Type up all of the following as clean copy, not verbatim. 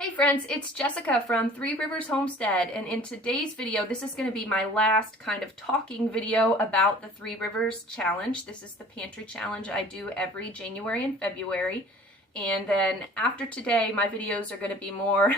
Hey friends, it's Jessica from Three Rivers Homestead, and in today's video, this is going to be my last kind of talking video about the Three Rivers Challenge. This is the pantry challenge I do every January and February, and then after today, my videos are going to be more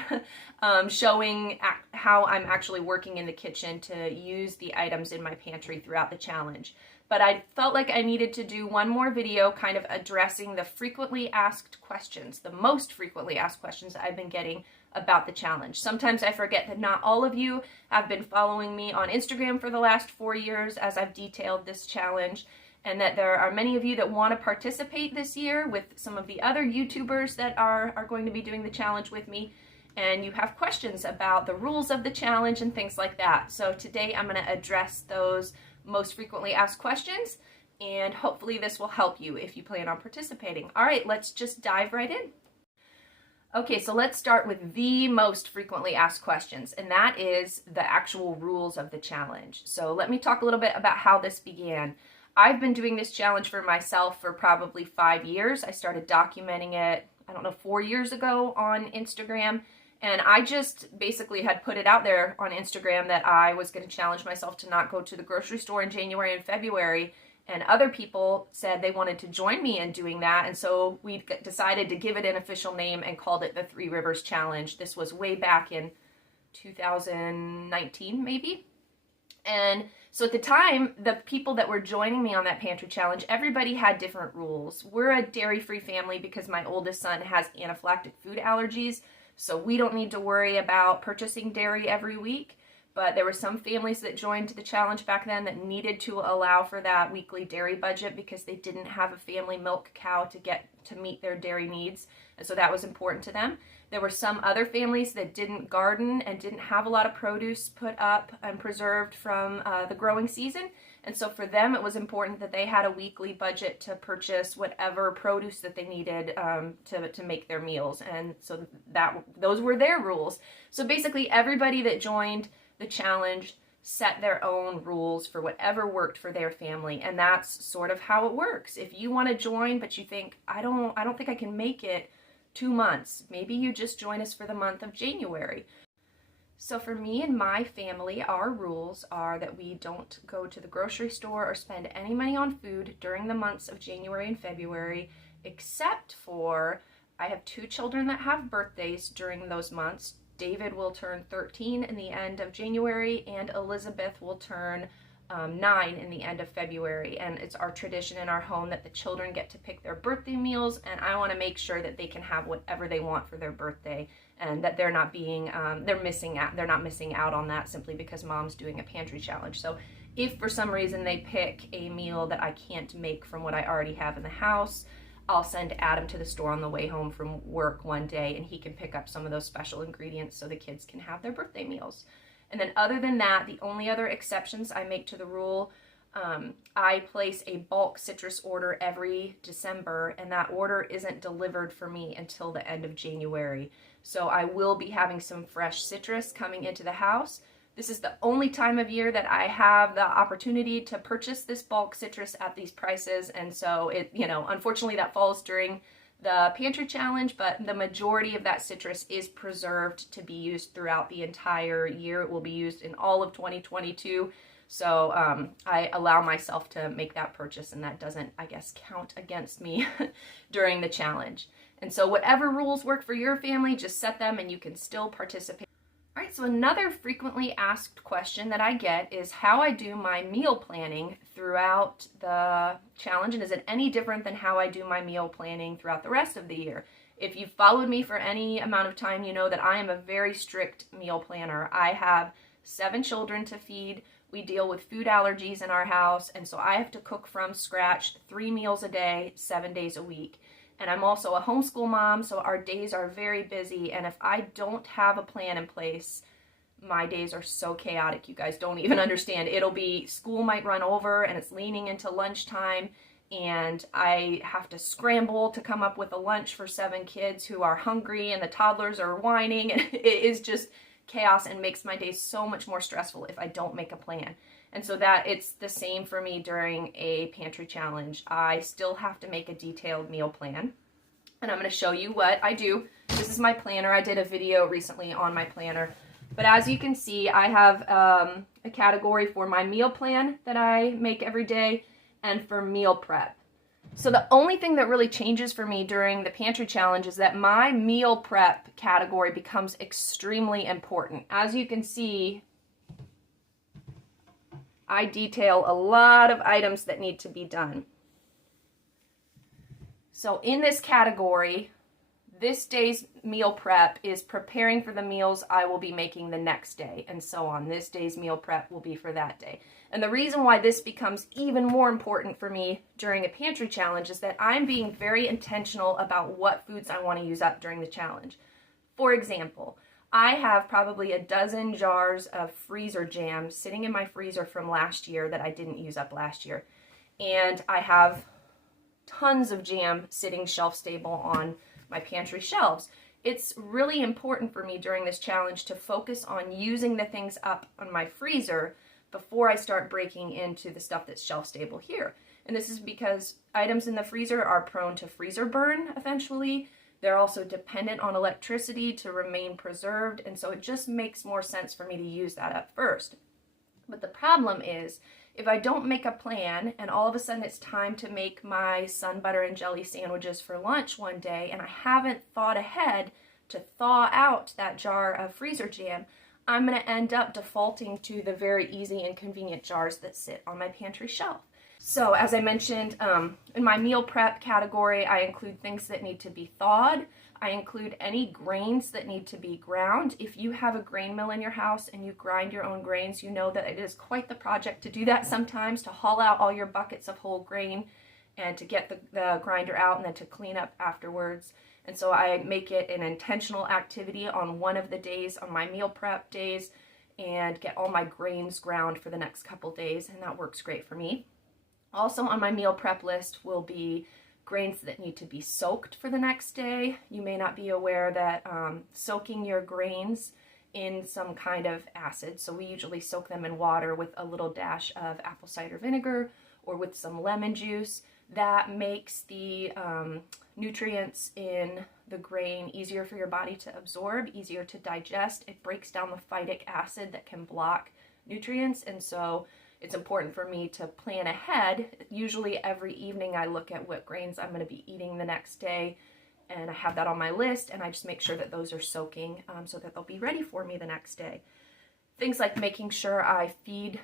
showing how I'm actually working in the kitchen to use the items in my pantry throughout the challenge. But I felt like I needed to do one more video kind of addressing the frequently asked questions, the most frequently asked questions I've been getting about the challenge. Sometimes I forget that not all of you have been following me on Instagram for the last 4 years as I've detailed this challenge, and that there are many of you that want to participate this year with some of the other YouTubers that are going to be doing the challenge with me, and you have questions about the rules of the challenge and things like that. So today I'm going to address those most frequently asked questions, and hopefully this will help you if you plan on participating. All right, let's just dive right in. Okay, so let's start with the most frequently asked questions, and that is the actual rules of the challenge. So let me talk a little bit about how this began. I've been doing this challenge for myself for probably 5 years. I started documenting it, 4 years ago on Instagram. And I just basically had put it out there on Instagram that I was going to challenge myself to not go to the grocery store in January and February. And other people said they wanted to join me in doing that. And so we decided to give it an official name and called it the Three Rivers Challenge. This was way back in 2019, maybe. And so at the time, the people that were joining me on that pantry challenge, everybody had different rules. We're a dairy-free family because my oldest son has anaphylactic food allergies. So we don't need to worry about purchasing dairy every week, but there were some families that joined the challenge back then that needed to allow for that weekly dairy budget because they didn't have a family milk cow to meet their dairy needs, and so that was important to them. There were some other families that didn't garden and didn't have a lot of produce put up and preserved from the growing season, and so for them it was important that they had a weekly budget to purchase whatever produce that they needed to make their meals, and so those were their rules. So basically everybody that joined the challenge set their own rules for whatever worked for their family, and that's sort of how it works. If you want to join but you think, I don't think I can make it 2 months, maybe you just join us for the month of January. So for me and my family, our rules are that we don't go to the grocery store or spend any money on food during the months of January and February, except for I have 2 children that have birthdays during those months. David will turn 13 in the end of January, and Elizabeth will turn 9 in the end of February. And it's our tradition in our home that the children get to pick their birthday meals, and I want to make sure that they can have whatever they want for their birthday, and that they're not missing out on that simply because mom's doing a pantry challenge. So if for some reason they pick a meal that I can't make from what I already have in the house, I'll send Adam to the store on the way home from work one day, and he can pick up some of those special ingredients so the kids can have their birthday meals. And then other than that, the only other exceptions I make to the rule, I place a bulk citrus order every December, and that order isn't delivered for me until the end of January. So I will be having some fresh citrus coming into the house. This is the only time of year that I have the opportunity to purchase this bulk citrus at these prices, and so unfortunately that falls during the pantry challenge, but the majority of that citrus is preserved to be used throughout the entire year. It will be used in all of 2022. So I allow myself to make that purchase, and that doesn't, I guess, count against me during the challenge. And so whatever rules work for your family, just set them and you can still participate. All right, so another frequently asked question that I get is how I do my meal planning throughout the challenge, and is it any different than how I do my meal planning throughout the rest of the year? If you've followed me for any amount of time, you know that I am a very strict meal planner. I have 7 children to feed. We deal with food allergies in our house, and so I have to cook from scratch 3 meals a day, 7 days a week. And I'm also a homeschool mom, so our days are very busy, and if I don't have a plan in place, my days are so chaotic, you guys don't even understand. It'll be school might run over, and it's leaning into lunchtime, and I have to scramble to come up with a lunch for 7 kids who are hungry, and the toddlers are whining, and it is just chaos and makes my days so much more stressful if I don't make a plan. And so that it's the same for me during a pantry challenge. I still have to make a detailed meal plan. And I'm going to show you what I do to this is my planner. I did a video recently on my planner. But as you can see, I have a category for my meal plan that I make every day and for meal prep. So the only thing that really changes for me during the pantry challenge is that my meal prep category becomes extremely important. As you can see, I detail a lot of items that need to be done. So in this category, this day's meal prep is preparing for the meals I will be making the next day, and so on. This day's meal prep will be for that day. And the reason why this becomes even more important for me during a pantry challenge is that I'm being very intentional about what foods I want to use up during the challenge. For example, I have probably a dozen jars of freezer jam sitting in my freezer from last year that I didn't use up last year. And I have tons of jam sitting shelf stable on my pantry shelves. It's really important for me during this challenge to focus on using the things up on my freezer before I start breaking into the stuff that's shelf stable here. And this is because items in the freezer are prone to freezer burn eventually. They're also dependent on electricity to remain preserved, and so it just makes more sense for me to use that up first. But the problem is, if I don't make a plan and all of a sudden it's time to make my sun butter and jelly sandwiches for lunch one day and I haven't thought ahead to thaw out that jar of freezer jam, I'm going to end up defaulting to the very easy and convenient jars that sit on my pantry shelf. So as I mentioned, in my meal prep category, I include things that need to be thawed. I include any grains that need to be ground. If you have a grain mill in your house and you grind your own grains, you know that it is quite the project to do that sometimes, to haul out all your buckets of whole grain and to get the grinder out and then to clean up afterwards. And so I make it an intentional activity on one of the days, on my meal prep days, and get all my grains ground for the next couple days, and that works great for me. Also on my meal prep list will be grains that need to be soaked for the next day. You may not be aware that soaking your grains in some kind of acid, so we usually soak them in water with a little dash of apple cider vinegar or with some lemon juice. That makes the nutrients in the grain easier for your body to absorb, easier to digest. It breaks down the phytic acid that can block nutrients, and so it's important for me to plan ahead. Usually every evening I look at what grains I'm going to be eating the next day, and I have that on my list, and I just make sure that those are soaking so that they'll be ready for me the next day. Things like making sure I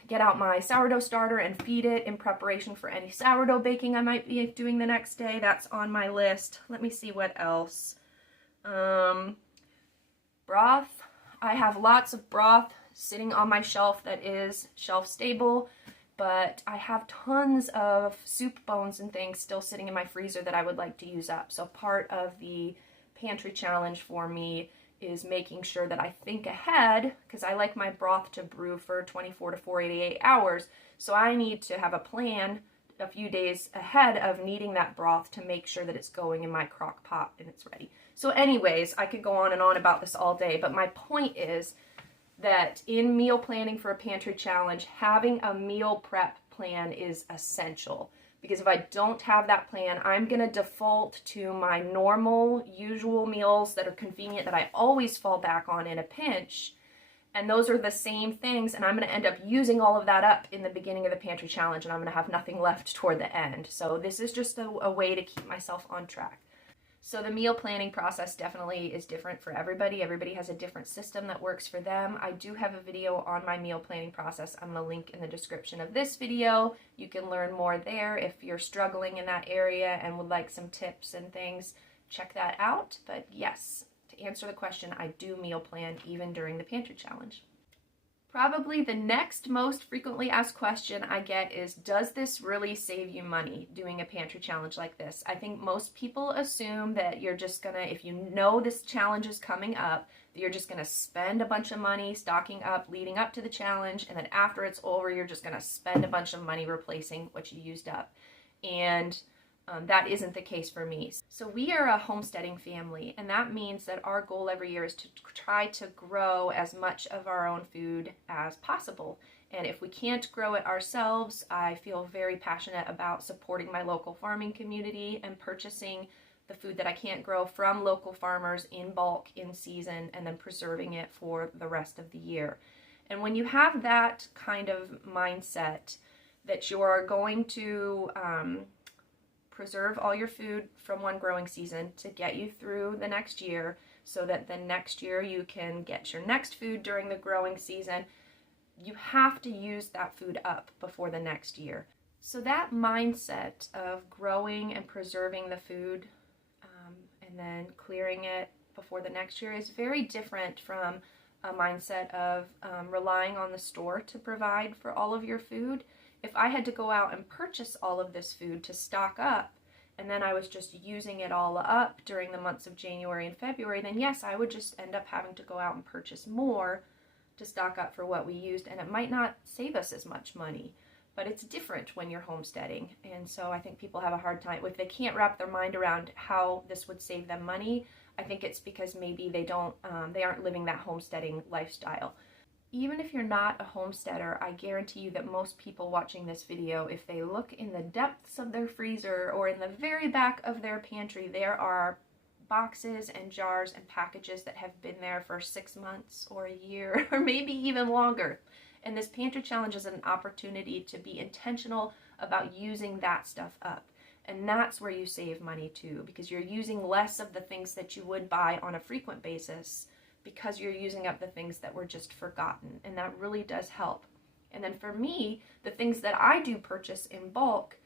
get out my sourdough starter and feed it in preparation for any sourdough baking I might be doing the next day. That's on my list. Let me see what else. Broth. I have lots of broth sitting on my shelf that is shelf stable, but I have tons of soup bones and things still sitting in my freezer that I would like to use up. So part of the pantry challenge for me is making sure that I think ahead, because I like my broth to brew for 24 to 48 hours. So I need to have a plan a few days ahead of needing that broth to make sure that it's going in my crock pot and it's ready. So anyways, I could go on and on about this all day, but my point is that in meal planning for a pantry challenge, having a meal prep plan is essential. Because if I don't have that plan, I'm going to default to my normal, usual meals that are convenient that I always fall back on in a pinch. And those are the same things, and I'm going to end up using all of that up in the beginning of the pantry challenge, and I'm going to have nothing left toward the end. So this is just a way to keep myself on track. So the meal planning process definitely is different for everybody. Everybody has a different system that works for them. I do have a video on my meal planning process. I'm going to link in the description of this video. You can learn more there if you're struggling in that area and would like some tips and things. Check that out. But yes, to answer the question, I do meal plan even during the pantry challenge. Probably the next most frequently asked question I get is, does this really save you money doing a pantry challenge like this? I think most people assume that you're just gonna, if you know this challenge is coming up, that you're just gonna spend a bunch of money stocking up leading up to the challenge, and then after it's over, you're just gonna spend a bunch of money replacing what you used up. And that isn't the case for me. So we are a homesteading family, and that means that our goal every year is to try to grow as much of our own food as possible. And if we can't grow it ourselves, I feel very passionate about supporting my local farming community and purchasing the food that I can't grow from local farmers in bulk, in season, and then preserving it for the rest of the year. And when you have that kind of mindset that you are going to preserve all your food from one growing season to get you through the next year, so that the next year you can get your next food during the growing season, you have to use that food up before the next year. So that mindset of growing and preserving the food and then clearing it before the next year is very different from a mindset of relying on the store to provide for all of your food. If I had to go out and purchase all of this food to stock up, and then I was just using it all up during the months of January and February, then yes, I would just end up having to go out and purchase more to stock up for what we used, and it might not save us as much money. But it's different when you're homesteading, and so I think people have a hard time, if they can't wrap their mind around how this would save them money, I think it's because maybe they aren't living that homesteading lifestyle. Even if you're not a homesteader, I guarantee you that most people watching this video, if they look in the depths of their freezer or in the very back of their pantry, there are boxes and jars and packages that have been there for 6 months or a year or maybe even longer. And this pantry challenge is an opportunity to be intentional about using that stuff up. And that's where you save money too, because you're using less of the things that you would buy on a frequent basis because you're using up the things that were just forgotten. And that really does help. And then for me, the things that I do purchase in bulk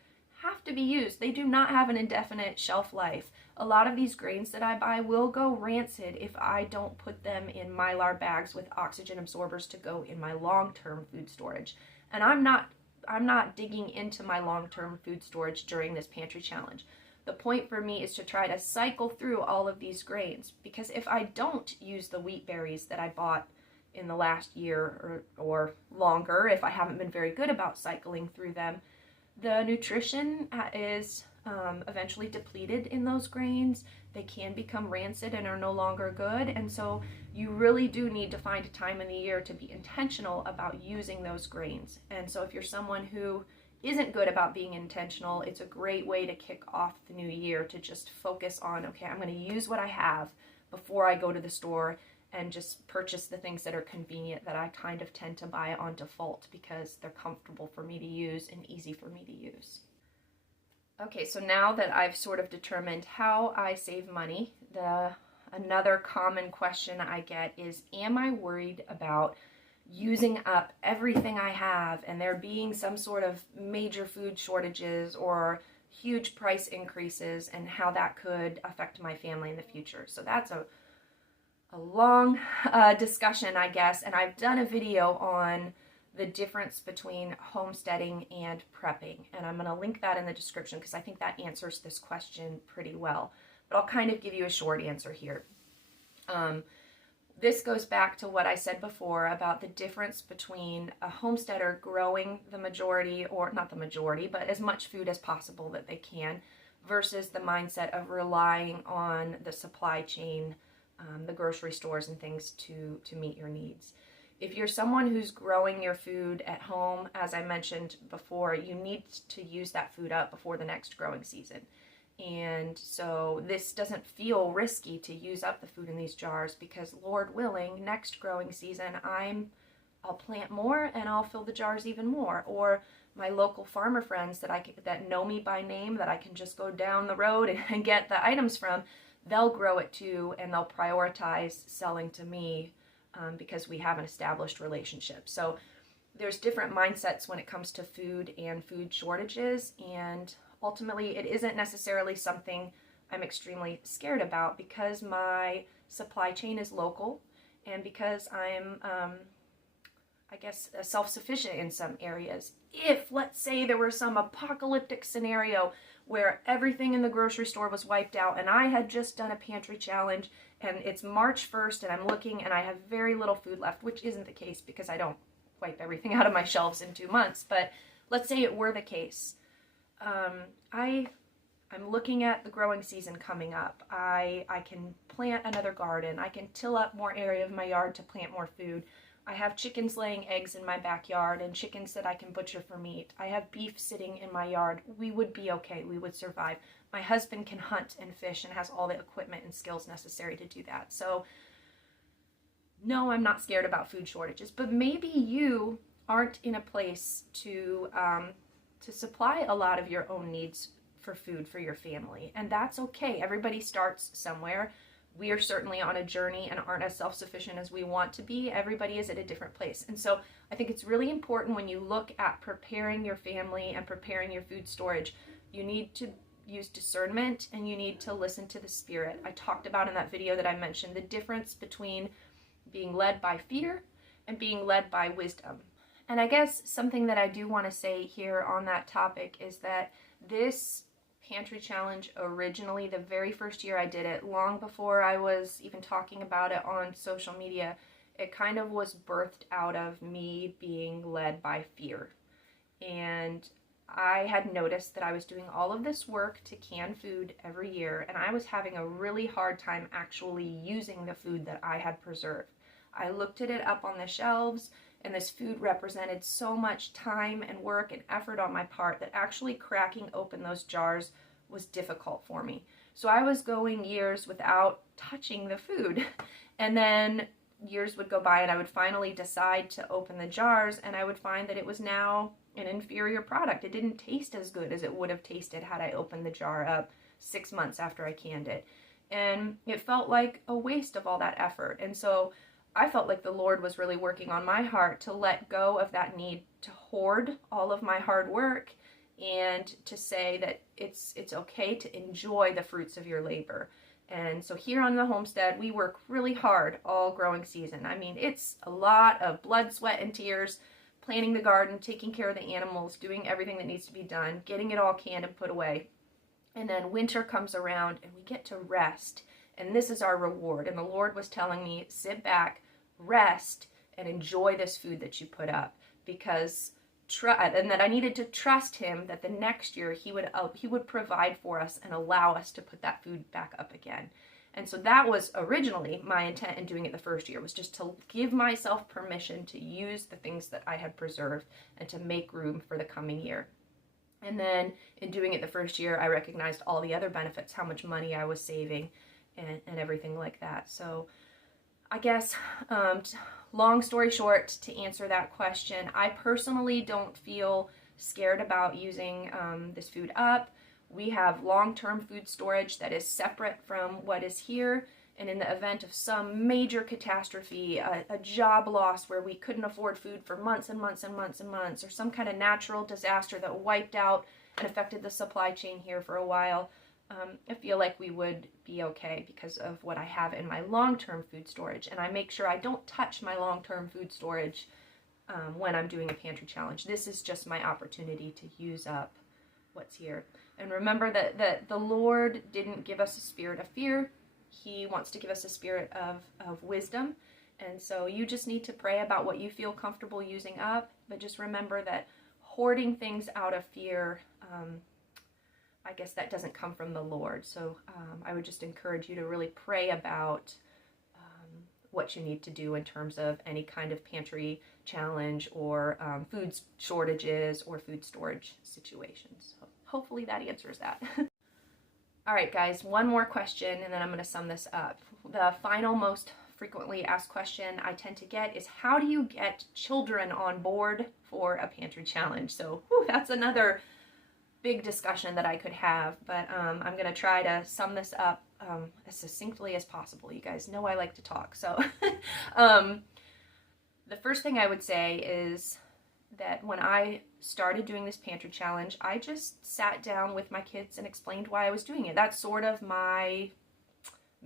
have to be used. They do not have an indefinite shelf life. A lot of these grains that I buy will go rancid if I don't put them in Mylar bags with oxygen absorbers to go in my long-term food storage. And I'm not digging into my long-term food storage during this pantry challenge. The point for me is to try to cycle through all of these grains, because if I don't use the wheat berries that I bought in the last year or longer, if I haven't been very good about cycling through them, the nutrition is eventually depleted in those grains. They can become rancid and are no longer good. And so you really do need to find a time in the year to be intentional about using those grains. And so if you're someone who isn't good about being intentional, it's a great way to kick off the new year to just focus on, okay, I'm going to use what I have before I go to the store and just purchase the things that are convenient, that I kind of tend to buy on default because they're comfortable for me to use and easy for me to use. Okay, so now that I've sort of determined how I save money, another common question I get is, am I worried about using up everything I have and there being some sort of major food shortages or huge price increases and how that could affect my family in the future? So that's a long discussion, I guess, and I've done a video on the difference between homesteading and prepping, and I'm going to link that in the description because I think that answers this question pretty well, but I'll kind of give you a short answer here. This goes back to what I said before about the difference between a homesteader growing the majority, or not the majority, but as much food as possible that they can, versus the mindset of relying on the supply chain, the grocery stores and things to meet your needs. If you're someone who's growing your food at home, as I mentioned before, you need to use that food up before the next growing season. And so this doesn't feel risky to use up the food in these jars because, Lord willing, next growing season I'll plant more and I'll fill the jars even more. Or my local farmer friends that know me by name, that I can just go down the road and get the items from, they'll grow it too, and they'll prioritize selling to me because we have an established relationship. So there's different mindsets when it comes to food and food shortages, and ultimately it isn't necessarily something I'm extremely scared about because my supply chain is local and because I'm, I guess, self-sufficient in some areas. If, let's say, there were some apocalyptic scenario where everything in the grocery store was wiped out and I had just done a pantry challenge and it's March 1st and I'm looking and I have very little food left, which isn't the case because I don't wipe everything out of my shelves in 2 months, but let's say it were the case. I'm looking at the growing season coming up. I can plant another garden. I can till up more area of my yard to plant more food. I have chickens laying eggs in my backyard and chickens that I can butcher for meat. I have beef sitting in my yard. We would be okay. We would survive. My husband can hunt and fish and has all the equipment and skills necessary to do that. So no, I'm not scared about food shortages, but maybe you aren't in a place to supply a lot of your own needs for food for your family, and that's okay. Everybody starts somewhere. We are certainly on a journey and aren't as self-sufficient as we want to be. Everybody is at a different place. And so I think it's really important when you look at preparing your family and preparing your food storage, you need to use discernment and you need to listen to the Spirit. I talked about in that video that I mentioned the difference between being led by fear and being led by wisdom. And I guess something that I do want to say here on that topic is that this Pantry Challenge originally, the very first year I did it, long before I was even talking about it on social media, it kind of was birthed out of me being led by fear. And I had noticed that I was doing all of this work to can food every year, and I was having a really hard time actually using the food that I had preserved. I looked at it up on the shelves, and this food represented so much time and work and effort on my part that actually cracking open those jars was difficult for me. So I was going years without touching the food. And then years would go by and I would finally decide to open the jars, and I would find that it was now an inferior product. It didn't taste as good as it would have tasted had I opened the jar up 6 months after I canned it. And it felt like a waste of all that effort. And so I felt like the Lord was really working on my heart to let go of that need to hoard all of my hard work and to say that it's okay to enjoy the fruits of your labor. And so here on the homestead, we work really hard all growing season. I mean, it's a lot of blood, sweat, and tears, planting the garden, taking care of the animals, doing everything that needs to be done, getting it all canned and put away. And then winter comes around and we get to rest. And this is our reward. And the Lord was telling me, sit back, rest, and enjoy this food that you put up, because and that I needed to trust Him that the next year He would provide for us and allow us to put that food back up again. And so that was originally my intent in doing it the first year, was just to give myself permission to use the things that I had preserved and to make room for the coming year. And then in doing it the first year, I recognized all the other benefits, how much money I was saving and everything like that. So I guess, long story short, to answer that question, I personally don't feel scared about using this food up. We have long-term food storage that is separate from what is here. And in the event of some major catastrophe, a job loss where we couldn't afford food for months and months and months and months, or some kind of natural disaster that wiped out and affected the supply chain here for a while, I feel like we would be okay because of what I have in my long-term food storage. And I make sure I don't touch my long-term food storage when I'm doing a pantry challenge. This is just my opportunity to use up what's here. And remember that the Lord didn't give us a spirit of fear. He wants to give us a spirit of wisdom. And so you just need to pray about what you feel comfortable using up. But just remember that hoarding things out of fear, I guess that doesn't come from the Lord. So I would just encourage you to really pray about what you need to do in terms of any kind of pantry challenge or food shortages or food storage situations. So hopefully that answers that. All right, guys, one more question, and then I'm going to sum this up. The final most frequently asked question I tend to get is, how do you get children on board for a pantry challenge? So that's another big discussion that I could have, but I'm going to try to sum this up as succinctly as possible. You guys know I like to talk. So the first thing I would say is that when I started doing this pantry challenge, I just sat down with my kids and explained why I was doing it. That's sort of my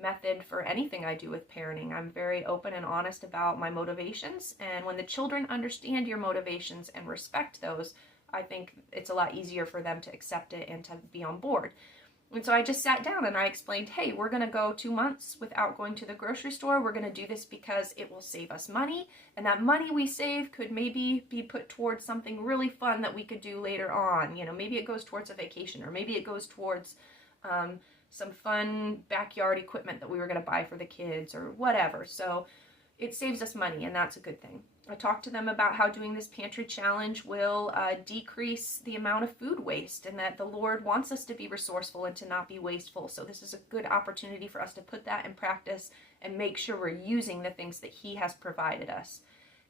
method for anything I do with parenting. I'm very open and honest about my motivations, and when the children understand your motivations and respect those, I think it's a lot easier for them to accept it and to be on board. And so I just sat down and I explained, hey, we're going to go 2 months without going to the grocery store. We're going to do this because it will save us money. And that money we save could maybe be put towards something really fun that we could do later on. You know, maybe it goes towards a vacation, or maybe it goes towards some fun backyard equipment that we were going to buy for the kids or whatever. So it saves us money, and that's a good thing. I talked to them about how doing this pantry challenge will decrease the amount of food waste, and that the Lord wants us to be resourceful and to not be wasteful. So this is a good opportunity for us to put that in practice and make sure we're using the things that He has provided us.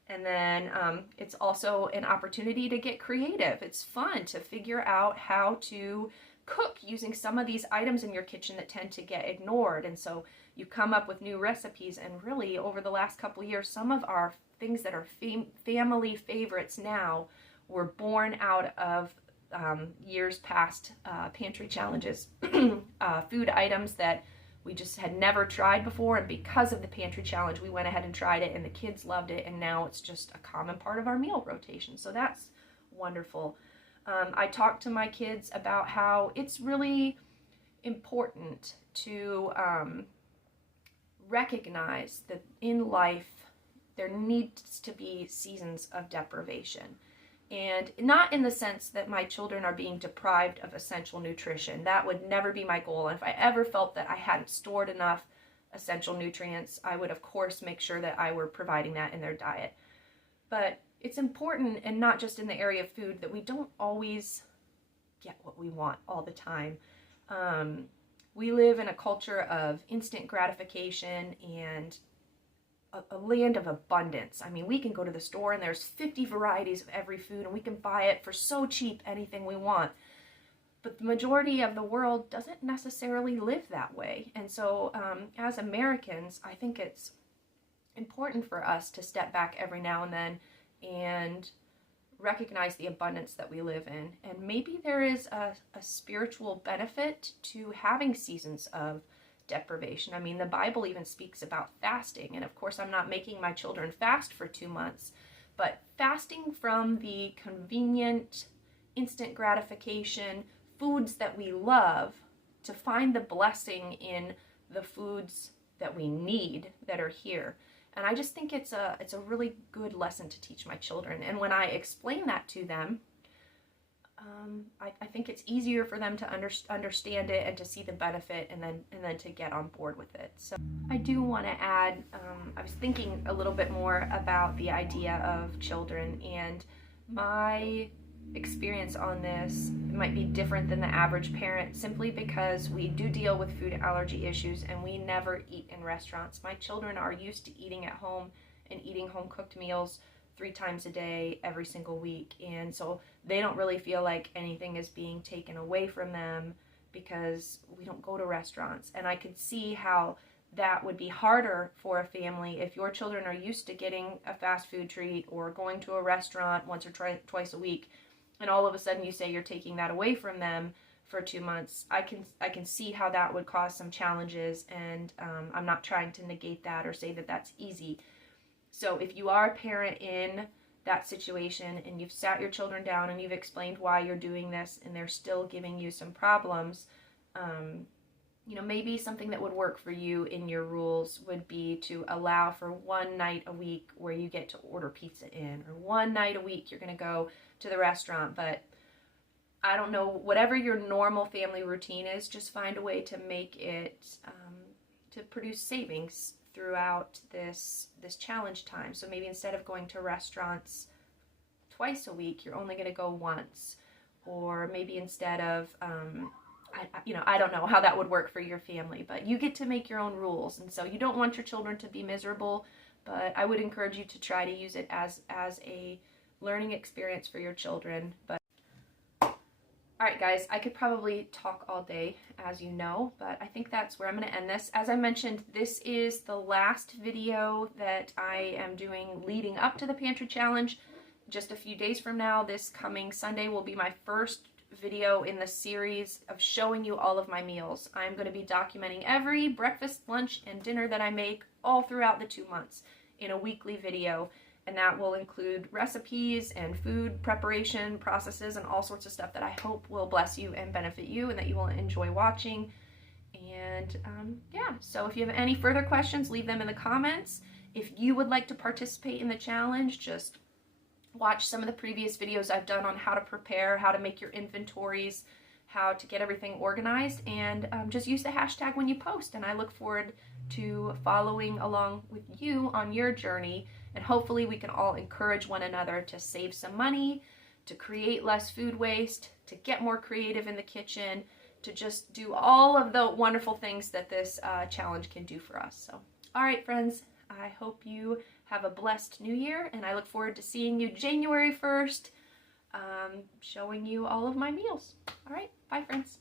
And then it's also an opportunity to get creative. It's fun to figure out how to cook using some of these items in your kitchen that tend to get ignored. And so you come up with new recipes, and really over the last couple of years, some of our things that are family favorites now were born out of years past pantry challenges. Food items that we just had never tried before, and because of the pantry challenge, we went ahead and tried it, and the kids loved it, and now it's just a common part of our meal rotation. So that's wonderful. I talked to my kids about how it's really important to recognize that in life there needs to be seasons of deprivation. And not in the sense that my children are being deprived of essential nutrition. That would never be my goal. And if I ever felt that I hadn't stored enough essential nutrients, I would of course make sure that I were providing that in their diet. But it's important, and not just in the area of food, that we don't always get what we want all the time. We live in a culture of instant gratification and a land of abundance. I mean, we can go to the store and there's 50 varieties of every food, and we can buy it for so cheap, anything we want. But the majority of the world doesn't necessarily live that way. And so as Americans, I think it's important for us to step back every now and then and recognize the abundance that we live in. And maybe there is a spiritual benefit to having seasons of deprivation. I mean, the Bible even speaks about fasting. And of course, I'm not making my children fast for 2 months, but fasting from the convenient, instant gratification foods that we love, to find the blessing in the foods that we need that are here. And I just think it's a really good lesson to teach my children. And when I explain that to them, I think it's easier for them to understand it and to see the benefit, and then to get on board with it. So I do want to add, I was thinking a little bit more about the idea of children, and my experience on this might be different than the average parent, simply because we do deal with food allergy issues and we never eat in restaurants. My children are used to eating at home and eating home cooked meals 3 times a day every single week, and so they don't really feel like anything is being taken away from them because we don't go to restaurants. And I could see how that would be harder for a family if your children are used to getting a fast food treat or going to a restaurant once or twice a week, and all of a sudden you say you're taking that away from them for 2 months. I can see how that would cause some challenges, and I'm not trying to negate that or say that that's easy. So if you are a parent in that situation and you've sat your children down and you've explained why you're doing this and they're still giving you some problems, maybe something that would work for you in your rules would be to allow for 1 night a week where you get to order pizza in, or 1 night a week you're going to go to the restaurant. But I don't know, whatever your normal family routine is, just find a way to make it, to produce savings throughout this challenge time. So maybe instead of going to restaurants twice a week, you're only going to go once. Or maybe instead of, I don't know how that would work for your family, but you get to make your own rules. And so you don't want your children to be miserable, but I would encourage you to try to use it as a learning experience for your children. But all right, guys, I could probably talk all day, as you know, but I think that's where I'm going to end this. As I mentioned, this is the last video that I am doing leading up to the Pantry Challenge. Just a few days from now, this coming Sunday, will be my first video in the series of showing you all of my meals. I'm going to be documenting every breakfast, lunch, and dinner that I make all throughout the 2 months in a weekly video. And that will include recipes and food preparation processes and all sorts of stuff that I hope will bless you and benefit you and that you will enjoy watching. And so if you have any further questions, leave them in the comments. If you would like to participate in the challenge, just watch some of the previous videos I've done on how to prepare, how to make your inventories, how to get everything organized, and just use the hashtag when you post. And I look forward to following along with you on your journey, and hopefully we can all encourage one another to save some money, to create less food waste, to get more creative in the kitchen, to just do all of the wonderful things that this challenge can do for us. So, all right, friends, I hope you have a blessed new year, and I look forward to seeing you January 1st, showing you all of my meals. All right, bye, friends.